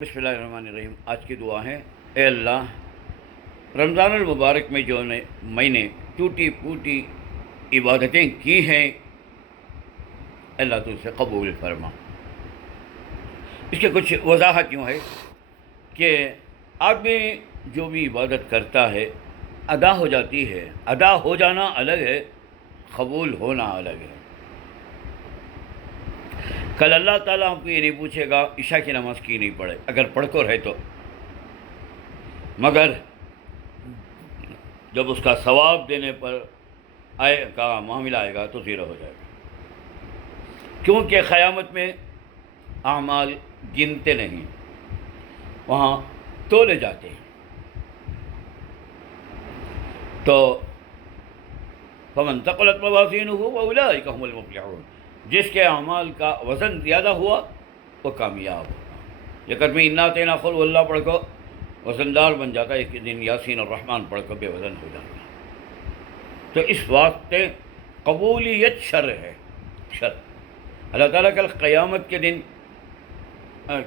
بسم اللہ الرحمن الرحیم۔ آج کی دعا ہے، اے اللہ رمضان المبارک میں جو میں نے ٹوٹی پھوٹی عبادتیں کی ہیں، اللہ تو اسے قبول فرما۔ اس کے کچھ وضاحت یوں ہے کہ آدمی جو بھی عبادت کرتا ہے ادا ہو جاتی ہے، ادا ہو جانا الگ ہے، قبول ہونا الگ ہے۔ کل اللہ تعالیٰ آپ کو یہ نہیں پوچھے گا عشاء کی نماز کی نہیں پڑھے، اگر پڑھ کو رہے تو، مگر جب اس کا ثواب دینے پر آئے کا معاملہ آئے گا تو زیرو ہو جائے گا، کیونکہ قیامت میں اعمال گنتے نہیں، وہاں تولے جاتے ہیں۔ تو فمن ثقلت موازینہ فاولئک هم المفلحون، جس کے اعمال کا وزن زیادہ ہوا وہ کامیاب ہوگا۔ لیکن میں انا تینا قل واللہ پڑھ کو وزندار بن جاتا ہے، ایک دن یاسین الرحمن پڑھ کو بے وزن ہو جاتا ہے۔ تو اس واسطے قبولیت شر ہے، شر۔ اللہ تعالیٰ کل قیامت کے دن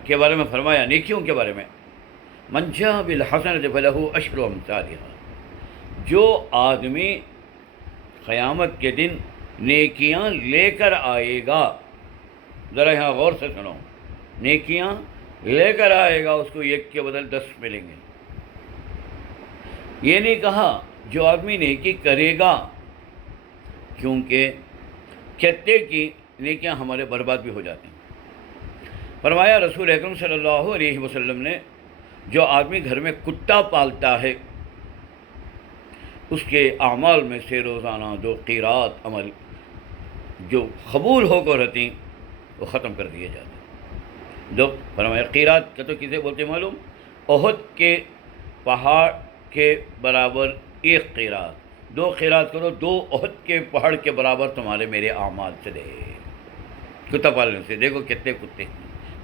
کے بارے میں فرمایا، نیکیوں کے بارے میں، من جاء بالحسنۃ فلہ عشر امثالھا، جو آدمی قیامت کے دن نیکیاں لے کر آئے گا، ذرا یہاں غور سے سنو، نیکیاں لے کر آئے گا، اس کو ایک کے بدل 10 ملیں گے۔ یہ نہیں کہا جو آدمی نیکی کرے گا، کیونکہ کہتے کی نیکیاں ہمارے برباد بھی ہو جاتی ہیں۔ فرمایا رسول اکرم صلی اللہ علیہ وسلم نے، جو آدمی گھر میں کتا پالتا ہے، اس کے اعمال میں سے روزانہ 2 قیرات عمل جو قبول ہو کر رہتی وہ ختم کر دیے جاتے ہیں۔ جو فرمایا قیرات کا تو کسے بولتے معلوم؟ احد کے پہاڑ کے برابر 1 قیرات، 2 قیرات کرو، 2 احد کے پہاڑ کے برابر تمہارے میرے اعمال چلے کتا پالنے سے۔ دیکھو کتنے کتے ہیں۔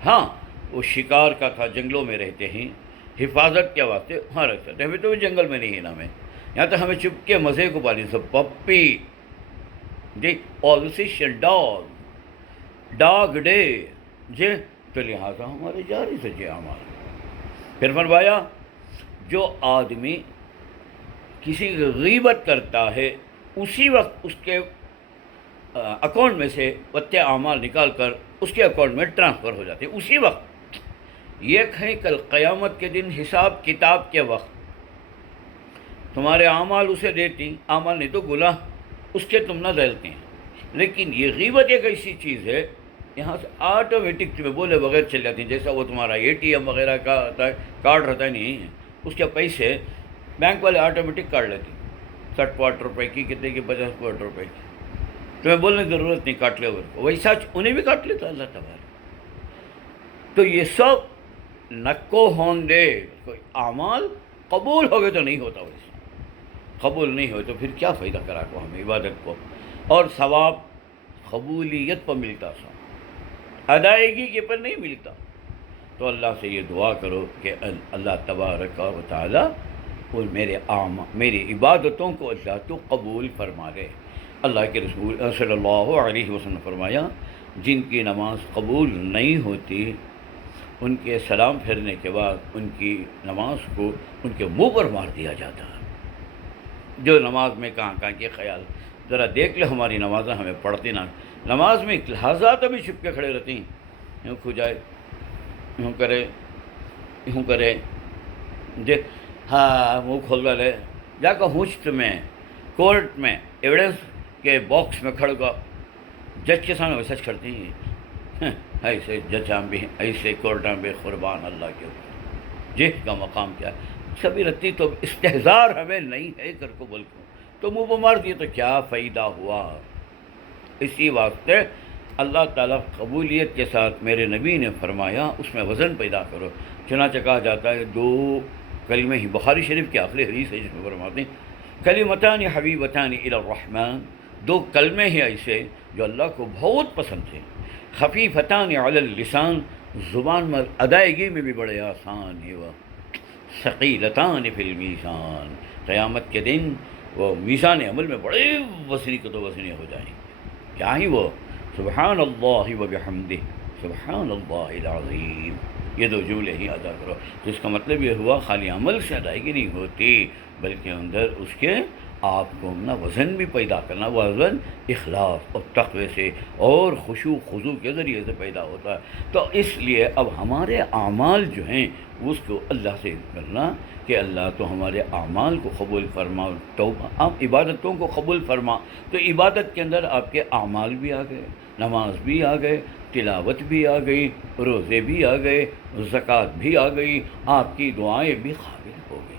ہاں وہ شکار کا تھا، جنگلوں میں رہتے ہیں، حفاظت کے واسطے ہاں رکھتے ہیں، ہمیں تو جنگل میں نہیں ہے نا، میں یہاں تو ہمیں چپ کے مزے کو پالی سب پپی جی، آلسیشن ڈاگ ڈے جی، تو لہٰذا ہمارے جاری سے جی اعمال۔ پھر فرمایا جو آدمی کسی کی غیبت کرتا ہے، اسی وقت اس کے اکاؤنٹ میں سے پتے اعمال نکال کر اس کے اکاؤنٹ میں ٹرانسفر ہو جاتے ہیں اسی وقت۔ یہ کہیں کل قیامت کے دن حساب کتاب کے وقت تمہارے اعمال اسے دیتی، اعمال نہیں تو گناہ اس کے تم نہ ڈالتے ہیں۔ لیکن یہ غیبت ایک ایسی چیز ہے، یہاں سے آٹومیٹک تمہیں بولے بغیر چل جاتی ہیں، جیسا وہ تمہارا ATM وغیرہ کا کارڈ رہتا ہے، نہیں اس کے پیسے بینک والے آٹومیٹک کاٹ لیتے ہیں، 60 روپے کی، کتنے کی، 50 روپے کی، تمہیں بولنے کی ضرورت نہیں، کاٹ لے ویسا انہیں بھی کاٹ لیتا اللہ تبارک۔ تو یہ سب نکو ہوندے، کوئی اعمال قبول ہو گئے تو نہیں ہوتا، ویسا قبول نہیں ہوئے تو پھر کیا فائدہ کرا کو ہمیں عبادت کو، اور ثواب قبولیت پر ملتا، سا ادائیگی کے پر نہیں ملتا۔ تو اللہ سے یہ دعا کرو کہ اللہ تبارک و تعالی اور میری عبادتوں کو اللہ تو قبول فرما لے۔ اللہ کے رسول صلی اللہ علیہ وسلم نے فرمایا، جن کی نماز قبول نہیں ہوتی، ان کے سلام پھیرنے کے بعد ان کی نماز کو ان کے منہ پر مار دیا جاتا ہے۔ جو نماز میں کہاں کے خیال، ذرا دیکھ لے ہماری نمازیں، ہمیں پڑھتی نہ، نماز میں لحاظات ابھی چھپ کے کھڑے رہتی ہیں، یوں کھو جائے، یوں کرے جی، ہاں منہ کھول لے، جا کر ہوسٹ میں، کورٹ میں، ایویڈنس کے باکس میں کھڑ کر جج کے سامنے ویسا کرتی ہیں، ایسے ججاں بھی ایسے کورٹاں بھی قربان اللہ کے جج کا مقام کیا ہے، سبھی رتی تو استحزار ہمیں نہیں ہے کر کو بول کو، تو منہ پر مار دیے تو کیا فائدہ ہوا۔ اسی واسطے اللہ تعالیٰ قبولیت کے ساتھ میرے نبی نے فرمایا اس میں وزن پیدا کرو۔ چنانچہ کہا جاتا ہے 2 کلمے ہی، بخاری شریف کے آخری حدیث ہے جس میں فرماتے ہیں، کلمتان حبیبتان الی الرحمن، 2 کلمے ہیں ایسے جو اللہ کو بہت پسند ہیں، خفیفتان علی اللسان، زبان میں ادائیگی میں بھی بڑے آسان ہے، وہ ثقیلتان فی المیزان، قیامت کے دن وہ میزان عمل میں بڑے وزنی کو تو وزنی ہو جائیں گے۔ کیا ہی وہ، سبحان اللہ و بحمدہ، سبحان اللہ العظیم۔ یہ 2 جملے ہی ادا کرو. تو اس کا مطلب یہ ہوا خالی عمل سے ادائیگی نہیں ہوتی، بلکہ اندر اس کے آپ کو نا وزن بھی پیدا کرنا، وزن اخلاص اور تقوی سے اور خشوع خضوع کے ذریعے سے پیدا ہوتا ہے. تو اس لیے اب ہمارے اعمال جو ہیں اس کو اللہ سے کرنا کہ اللہ تو ہمارے اعمال کو قبول فرما، توبہ آپ عبادتوں کو قبول فرما. تو عبادت کے اندر آپ کے اعمال بھی آ گئے، نماز بھی آ گئے، تلاوت بھی آ گئی، روزے بھی آ گئے، زکوٰۃ بھی آ گئی، آپ کی دعائیں بھی قابل ہو گئی.